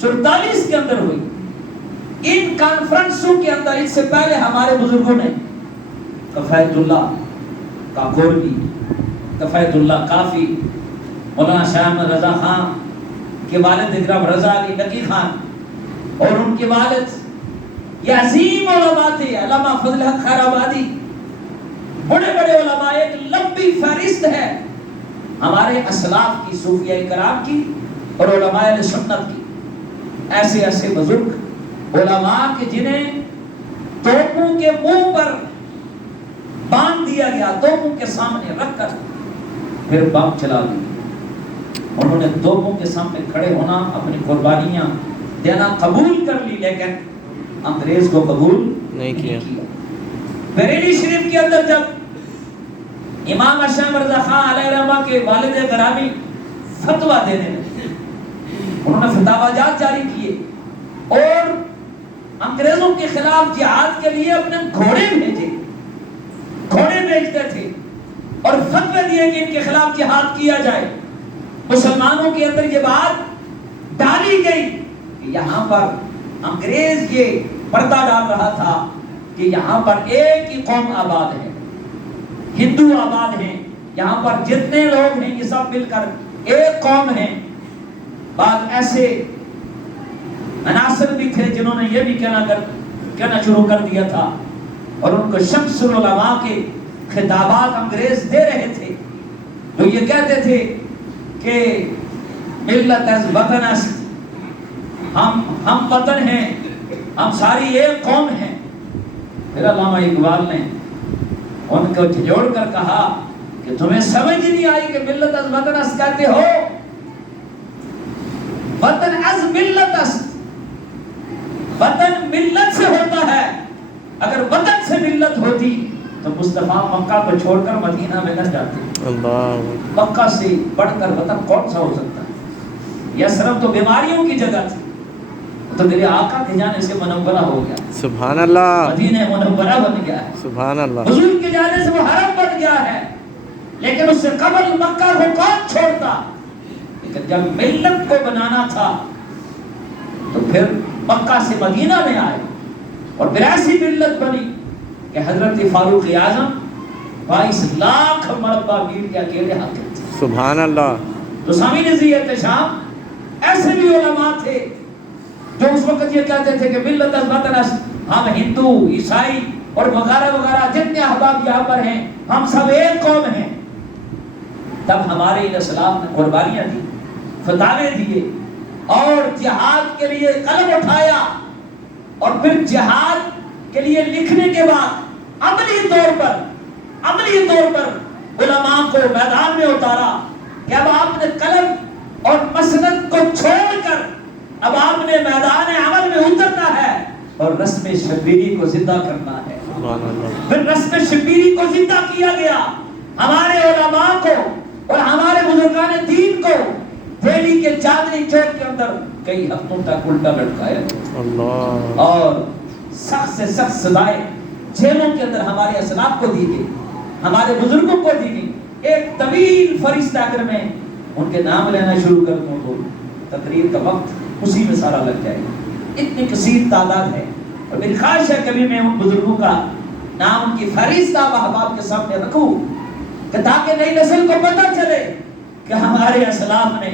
44 کے اندر ہوئی. ان کانفرنسوں کے اندر اس سے پہلے ہمارے بزرگوں نے کفایت اللہ کاکوری، کفایت اللہ کافی، مولانا شاہ احمد رضا خان کے والد اکرم رضا علی نقی خان اور ان کے والد یہ عظیم علماء تھے، علامہ فضل حق خیر آبادی، بڑے بڑے علماء. ایک لمبی فہرست ہے ہمارے اسلاف کی، صوفیاء کرام کی اور علماء اہل سنت کی. ایسے ایسے بزرگ علماء کے جنہیں توپوں کے منہ پر باندھ دیا گیا، توپوں کے سامنے رکھ کر پھر بم چلا دی. انہوں نے توپوں کے سامنے کھڑے ہونا، اپنی قربانیاں دینا قبول کر لی، لیکن انگریز کو قبول نہیں کیا. بریلی شریف کے اندر جب امام شاہ مرزا خان علیہ رحمہ کے والد گرامی فتویٰ دینے لگے، انہوں نے فتاوی جات جاری کیے اور انگریزوں کے خلاف جہاد کے لیے اپنے گھوڑے بھیجے، گھوڑے بھیجتے تھے اور فتوے دیے کہ ان کے خلاف جہاد کیا جائے. مسلمانوں کے اندر یہ بات ڈالی گئی کہ یہاں پر انگریز یہ پردہ ڈال رہا تھا کہ یہاں پر ایک ہی قوم آباد ہے، ہندو آباد ہیں، یہاں پر جتنے لوگ ہیں یہ سب مل کر ایک قوم ہیں. بعد ایسے عناصر بھی تھے جنہوں نے یہ بھی کہنا شروع کر دیا تھا اور ان کو شمس العلماء کے خطابات انگریز دے رہے تھے، جو یہ کہتے تھے کہ ملت از وطن است، ہم وطن ہیں، ہم ساری ایک قوم ہیں. پھر علامہ اقبال نے ان کو جھنجھوڑ کر کہا کہ تمہیں سمجھ نہیں آئی کہ ملت از وطن است کہتے ہو؟ وطن از ملت است، وطن ملت سے ہوتا ہے. اگر وطن سے ملت ہوتی تو مصطفیٰ مکہ کو چھوڑ کر مدینہ میں نہ جاتے. مکہ سے بڑھ کر وطن کون سا ہو سکتا ہے؟ یثرب تو بیماریوں کی جگہ تھی، تو میرے آقا کے جانے سے منورہ ہو گیا. سبحان اللہ. مدینہ منورہ بن گیا ہے. سبحان اللہ. حضور کے جانے سے وہ حرم بن گیا ہے. لیکن اس سے قبل مکہ کو کون چھوڑتا؟ لیکن جب ملت کو بنانا تھا تو پھر مکہ سے مدینہ میں آئے اور پھر ایسی ملت بنی کہ حضرت فاروق اعظم 22 لاکھ مربع میل کے اکیلے حاکم تھے. سبحان اللہ. تو سامعین ذی احتشام ایسے بھی علماء تھے جو اس وقت یہ کہتے تھے کہ ملت از وطن است، ہم ہندو، عیسائی اور وغیرہ وغیرہ جتنے احباب یہاں پر ہیں ہم سب ایک قوم ہیں. تب ہمارے اسلام نے قربانیاں دی، فتوے دیے اور جہاد کے لیے قلم اٹھایا اور پھر جہاد کے لیے لکھنے کے بعد عملی طور پر علماء کو میدان میں اتارا کہ اب آپ نے قلم اور مسند کو چھوڑ کر اب آپ نے میدان عمل میں اترنا ہے اور رسم شبیری کو زندہ کرنا ہے. پھر رسم شبیری کو زندہ کیا گیا. ہمارے علماء کو اور ہمارے بزرگان دین کو دہلی کے چاندنی چوک کے اندر کئی ہفتوں تک الٹا لٹکایا اللہ اور سخت سے سخت سزائیں جیلوں کے اندر ہمارے اسلاف کو دی گئی، ہمارے بزرگوں کو دی گئی. ایک طویل فہرست اگر میں ان کے نام لینا شروع کر دوں تو تقریر کا وقت اسی میں سارا لگ جائے گا. اتنی کثیر تعداد ہے اور میری خواہش ہے کبھی میں ان بزرگوں کا نام، ان کی فہرست آپ احباب کے سامنے رکھوں کہ تاکہ نئی نسل کو پتہ چلے کہ ہمارے اسلاف نے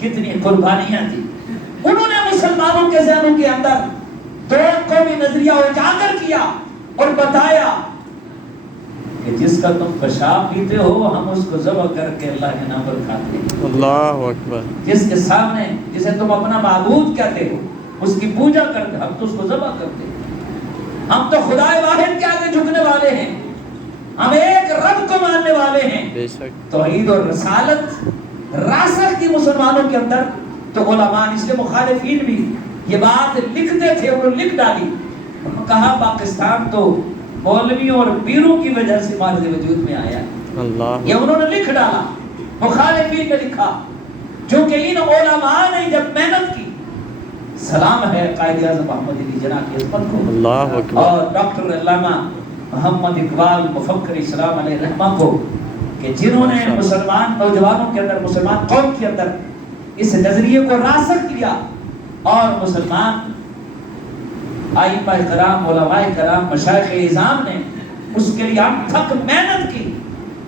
کتنی قربانیاں دی. انہوں نے مسلمانوں کے ذہنوں کے اندر دو قومی نظریہ اجاگر کیا اور بتایا کہ جس کا تم پیشاب پیتے ہو ہم اس کو ذبح کر کے اللہ کے نام پر کھاتے ہیں. اللہ اکبر. جس کے سامنے جسے تم اپنا معبود کہتے ہو اس کی پوجا کرتے ہم تو اس کو ذبح کرتے ہیں. ہم تو خدا واحد کے آگے جھکنے والے ہیں، ہم ایک رب کو ماننے والے ہیں. توحید اور رسالت راسخ کی مسلمانوں کے اندر. تو علماء اس لیے مخالفین بھی یہ بات لکھتے تھے، انہوں نے لکھ ڈالی. انہوں نے کہا پاکستان تو مولویوں اور پیروں کی وجہ سے مارد وجود میں آیا. یہ انہوں نے لکھ ڈالا، مخالفین نے لکھا، جو کہ ان علماء نے جب محنت کی. سلام ہے قائد اعظم محمد علی جناح کی عظمت کو اور ڈاکٹر علامہ محمد اقبال مفکر اسلام علیہ رحمہ کو کہ جنہوں نے مسلمان نوجوانوں کے اندر، مسلمان قوم کے اندر اس نظریے کو راسخ کیا اور مسلمان ائمہ کرام، علماء کرام، مشائخ اعظام نے اس کے لیے انتھک محنت کی،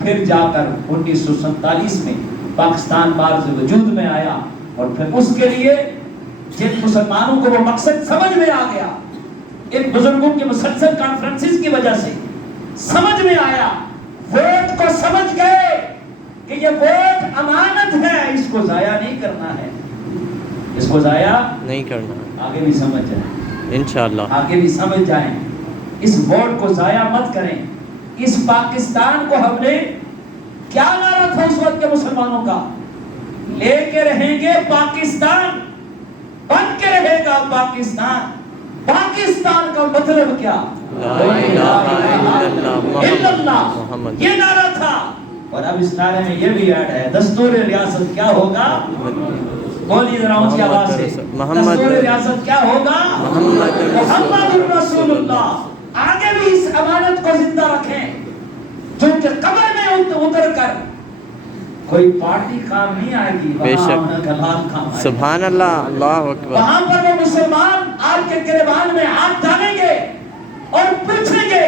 پھر جا کر 1947 میں پاکستان بارز وجود میں آیا، اور پھر اس کے لیے جن مسلمانوں کو وہ مقصد سمجھ میں آ گیا، ان بزرگوں کی مسلسل کانفرنسز کی وجہ سے سمجھ میں آیا، ووٹ کو سمجھ گئے کہ یہ ووٹ امانت ہے، اس کو ضائع نہیں کرنا ہے، اس کو ضائع نہیں کرنا، آگے بھی سمجھ جائیں انشاءاللہ آگے بھی سمجھ جائیں، اس ووٹ کو ضائع مت کریں۔ اس پاکستان کو ہم نے کیا نعرہ تھا اس وقت کے مسلمانوں کا؟ لے کے رہیں گے پاکستان، بن کے رہے گا پاکستان۔ پاکستان کا مطلب کیا؟ لا الہ الا اللہ محمد، یہ نعرہ تھا۔ اور اب اس نعرے میں یہ بھی ایڈ ہے، دستور ریاست کیا ہوگا؟ بولی ذرا اونچی آواز سے، دستور ریاست کیا ہوگا؟ محمد رسول اللہ۔ آگے بھی اس امانت کو زندہ رکھیں، جو کہ قبر میں اتر کر کوئی پارٹی کام نہیں آئے گی، بے وہاں شک، ہمیں کلام کام آئے گا۔ سبحان اللہ، اللہ اکبر۔ وہاں پر وہ مسلمان آپ کے گریبان میں ہاتھ ڈالیں گے اور پوچھیں گے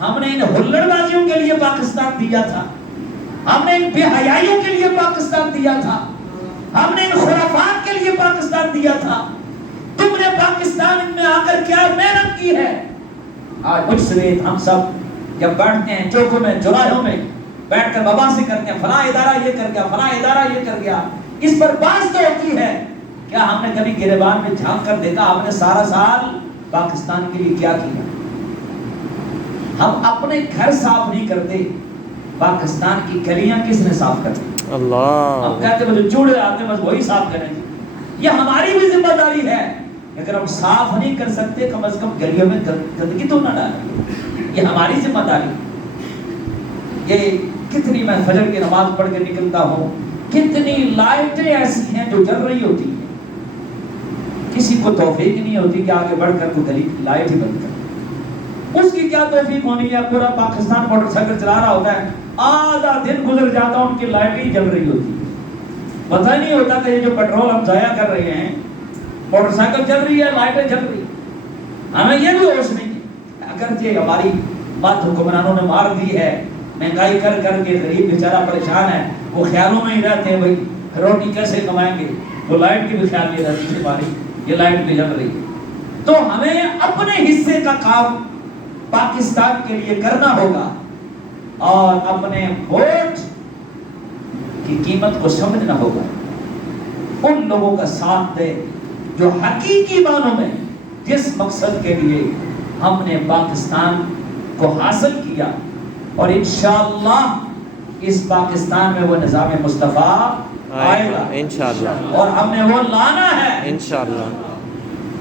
ہم نے ان ہلڑ بازیوں کے لیے پاکستان دیا تھا، ہم نے ان بے حیائیوں کے لیے پاکستان دیا تھا، ہم نے ان خرافات کے لیے پاکستان دیا تھا، تم نے پاکستان میں آ کر کیا محنت کی ہے؟ آج مجھ سے ہم سب جب بیٹھتے ہیں چوکوں میں، چوراہوں میں بیٹھ کر بباسی کرتے ہیں، فلاں ادارہ یہ کر گیا، فلاں ادارہ یہ کر گیا، اس پر بحث تو ہوتی ہے۔ کیا ہم نے کبھی گریبان میں جھانک کر دیکھا ہم نے سارا سال پاکستان کے لیے کیا کیا؟ ہم اپنے گھر صاف نہیں کرتے، پاکستان کی گلیاں کس نے صاف کرتی؟ اللہ، ہم کہتے ہیں جو چوڑے آتے ہیں بس وہی صاف کریں گے، یہ ہماری بھی ذمہ داری ہے۔ اگر ہم صاف نہیں کر سکتے کم از کم گلیوں میں گندگی تو نہ ڈالیں، یہ ہماری ذمہ داری۔ یہ کتنی میں فجر کی نماز پڑھ کے نکلتا ہوں، کتنی لائٹیں ایسی ہیں جو جل رہی ہوتی ہیں، کسی کو توفیق نہیں ہوتی کہ آگے بڑھ کر کوئی گلی کی لائٹ ہی بند کر، اس کی کیا توفیق ہونی ہے؟ پورا پاکستان موٹر سائیکل چلا رہا ہوتا ہے، آدھا دن گزر جاتا ان کی لائٹ ہی جل رہی ہوتی ہے، پتہ نہیں ہوتا کہ یہ جو پیٹرول ہم ضائع کر رہے ہیں، موٹر سائیکل چل رہی ہے، لائٹیں جل رہی ہیں، ہمیں یہ بھی ہوش نہیں ہے۔ اگرچہ ہماری بات حکمرانوں نے مار دی ہے، مہنگائی کر کر کے غریب بیچارہ پریشان ہے، وہ خیالوں میں ہی رہتے ہیں بھائی روٹی کیسے کمائیں گے، وہ لائٹ کی بھی خیال نہیں رہتی ہماری، یہ لائٹ بھی جل رہی ہے۔ تو ہمیں اپنے حصے کا کام پاکستان کے لیے کرنا ہوگا، اور اپنے ووٹ کی قیمت کو سمجھنا ہوگا، ان لوگوں کا ساتھ دے جو حقیقی معنوں میں جس مقصد کے لیے ہم نے پاکستان کو حاصل کیا، اور انشاءاللہ اس پاکستان میں وہ نظام مصطفیٰ آئے گا انشاءاللہ، اور ہم نے وہ لانا ہے۔ انشاءاللہ۔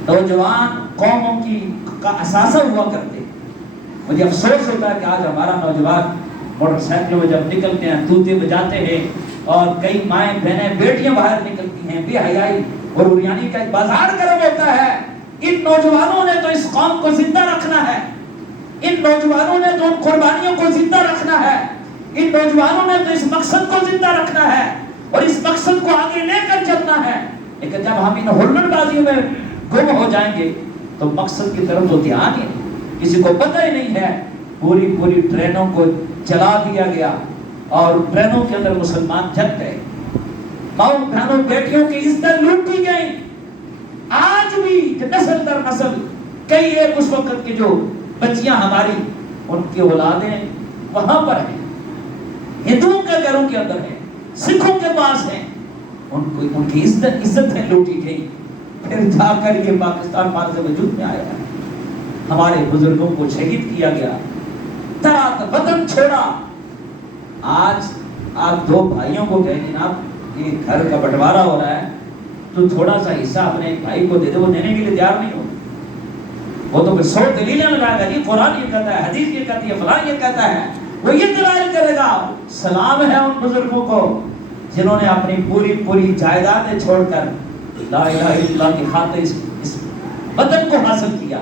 نوجوان قوموں کی کا اثاثہ ہوا کرتے، مجھے افسوس ہوتا ہے کہ آج ہمارا نوجوان موٹر سائیکلوں میں جب نکلتے ہیں طوطے بجاتے ہیں، اور کئی مائیں بہنیں بیٹیاں باہر نکلتی ہیں، بے حیائی اور عریانی کا ایک بازار گرم ہوتا ہے۔ ان نوجوانوں نے تو اس قوم کو زندہ رکھنا ہے، ان نوجوانوں نے تو ان قربانیوں کو زندہ رکھنا ہے، ان نوجوانوں نے تو اس مقصد کو زندہ رکھنا ہے اور اس مقصد کو آگے لے کر چلنا ہے۔ لیکن جب ہم ان ہلڑ بازیوں میں گم ہو جائیں گے تو مقصد کی طرف تو دھیان ہی نہیں، کسی کو پتہ ہی نہیں ہے۔ پوری ٹرینوں کو چلا دیا گیا اور ٹرینوں کے اندر مسلمان جگ گئے، ماؤں بہنوں بیٹیوں کی عزت لوٹی گئی۔ آج بھی نسل در نسل کئی ایک اس وقت کی جو بچیاں ہماری، ان کی اولادیں وہاں پر ہیں، ہندوؤں کے گھروں کے اندر ہیں، سکھوں کے پاس ہیں، ان کی عزتیں لوٹی گئی۔ پھر جا کر یہ پاکستان بارز وجود میں آیا، ہمارے بزرگوں کو شہید کیا گیا، ترک وطن چھوڑا۔ آج آپ دو بھائیوں کو کہیں جناب یہ گھر کا بٹوارا ہو رہا ہے تو تھوڑا سا حصہ اپنے بھائی کو دے دے، وہ دینے کے لیے تیار نہیں ہو، وہ تو 100 دلیلیں لگائے گا، جی قرآن یہ کہتا ہے، حدیث یہ کہتی ہے، فلاں یہ کہتا ہے، وہ یہ دلائل کرے گا۔ سلام ہے ان بزرگوں کو جنہوں نے اپنی پوری جائیدادیں چھوڑ کر لا الہ الا اللہ کی خاطر اس وطن کو حاصل کیا۔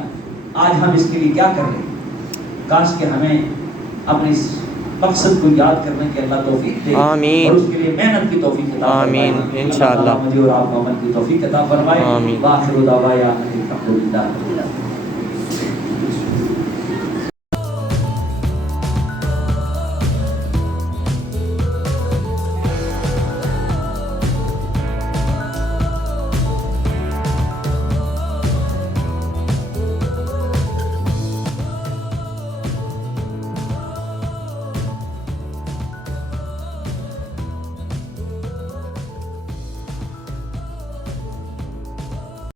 آج ہم اس کے لیے کیا کر رہے ہیں؟ کاش کہ ہمیں اپنی مقصد کو یاد کرنے کی اللہ توفیق دے آمین۔ اور اس کے لیے محنت کی توفیق عطا فرمائے۔ آمین، انشاءاللہ۔ اللہ تعالیٰ مجھے اور آپ کو عمل کی توفیق عطا فرمائے۔ آمین۔ وآخر دعوانا الحمدللہ۔